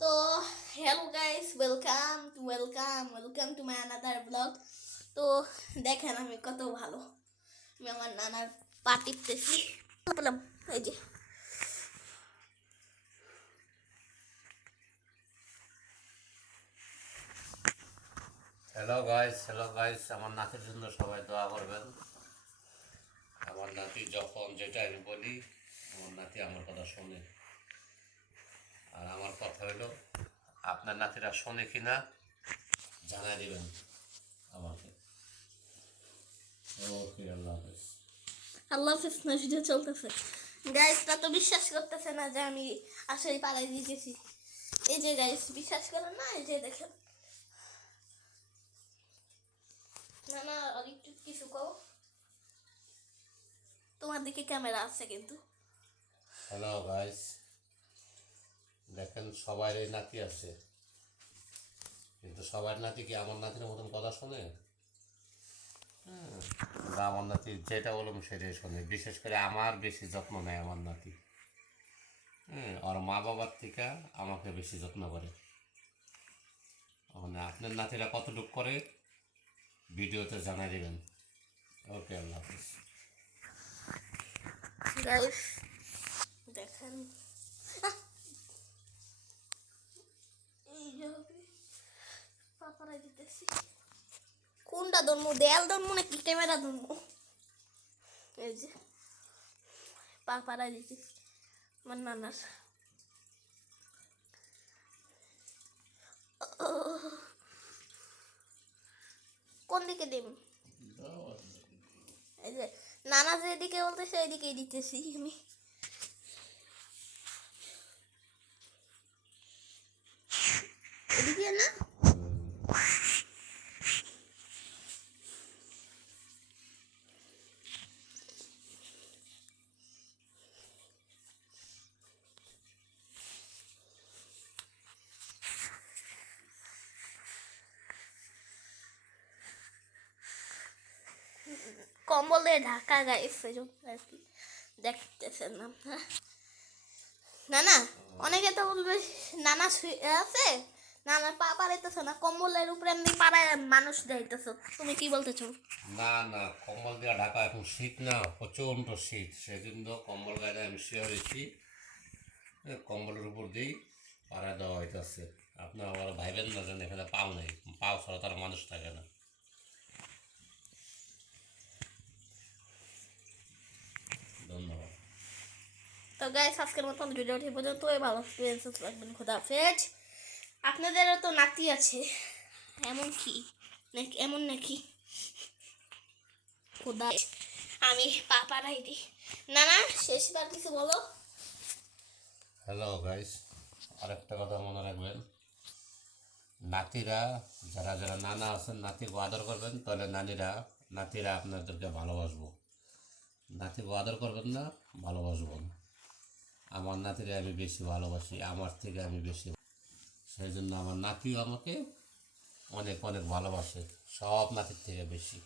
তো hello guys, welcome to my another blog. তো দেখেন আমি কত ভালো, আমি আমার নানার পা টিপতেছি। বললাম এই যে হ্যালো গাইস, আমার নাতির জন্য সবাই দোয়া করবেন। আমার নাতি যখন যেটা আমি বলি, আমার নাতি আমার কথা শোনে। আর আমার কথা হলো, আপনার নাতিরা শোনে কিনা জানাই দিবেন আমাকে। ওকে, আল্লাহ হাফেজ। আল্লাহ হাফেজ না ভিডিও চলতেছে। গাইসটা তো বিশ্বাস করতেছে না যে আমি আসলে পাড়ায় দিয়ে গেছি। এই যে গাইস বিশ্বাস করেন না, এই যে দেখেন না না, আর একটু কিছু কও। তোমার দিকে ক্যামেরা আছে কিন্তু। হ্যালো গাইস, দেখেন সবার এই নাতি আছে, কিন্তু সবার নাতি কি আমার নাতির মতন কথা শোনে? বা আমার নাতি যেটা বললাম সেটাই শোনে। বিশেষ করে আমার বেশি যত্ন নেয় আমার নাতি। আর মা বাবার থেকে আমাকে বেশি যত্ন করে। মানে আপনার নাতিরা কতটুকু করে ভিডিওতে জানাই দেবেন। ওকে, আল্লাহ হাফিজ। গাইস দেখেন এইভাবে পাপারা দিতেছি। কোনটা ধরবো, দেয়াল ধরবো নাকি ক্যামেরা ধরবো? এই যে পাপারা দিতেছি আমার নানার। কোন দিকে দিম? এই যে নানা যেদিকে বলতেছে ওইদিকেই দিতেছি আমি। এদিকে না, কম্বল দিয়ে ঢাকা গাইস, আর কি দেখতেছেন না? না না, অনেকে তো বলবে নানা শুয়ে আছে, নানার পা পাড়াইতেছে না, কম্বলের উপরে এমনি পাড়ায় মানুষ যাইতেছো, তুমি কি বলতেছো? না না, কম্বল দিয়ে ঢাকা, এখন শীত না, প্রচণ্ড শীত, সেজন্য কম্বল গায়ে আমি শুয়ে রয়েছি। কম্বলের উপর দিয়েই পাড়া দেওয়া হইতেছে। আপনার আবার ভাইবেন না যেন এখানে পাও নেই, পাও ছাড়া তার মানুষ থাকে না। ধন্যবাদ। তো গাইস আজকের মতন ভিডিওটি পর্যন্তই। ভালো থাকবেন, খোদা হাফেজ। আপনাদেরও তো নাতি আছে, এমন কি নাকি, এমন নাকি? খোদা, আমি পাপারাই দিই। না না, শেষবার কিছু বলো। হ্যালো গাইস, আরেকটা কথা মনে রাখবেন, নাতিরা যারা যারা নানা আছেন নাতিকে আদর করবেন, তাহলে নাতিরা আপনাদেরকে ভালোবাসবো। নাতিকে আদর করবেন না, ভালোবাসবো না। আমার নাতিরা আমি বেশি ভালোবাসি, আমার থেকে আমি বেশি, সেই জন্য আমার নাতিও আমাকে অনেক অনেক ভালোবাসে, সব নাতির থেকে বেশি।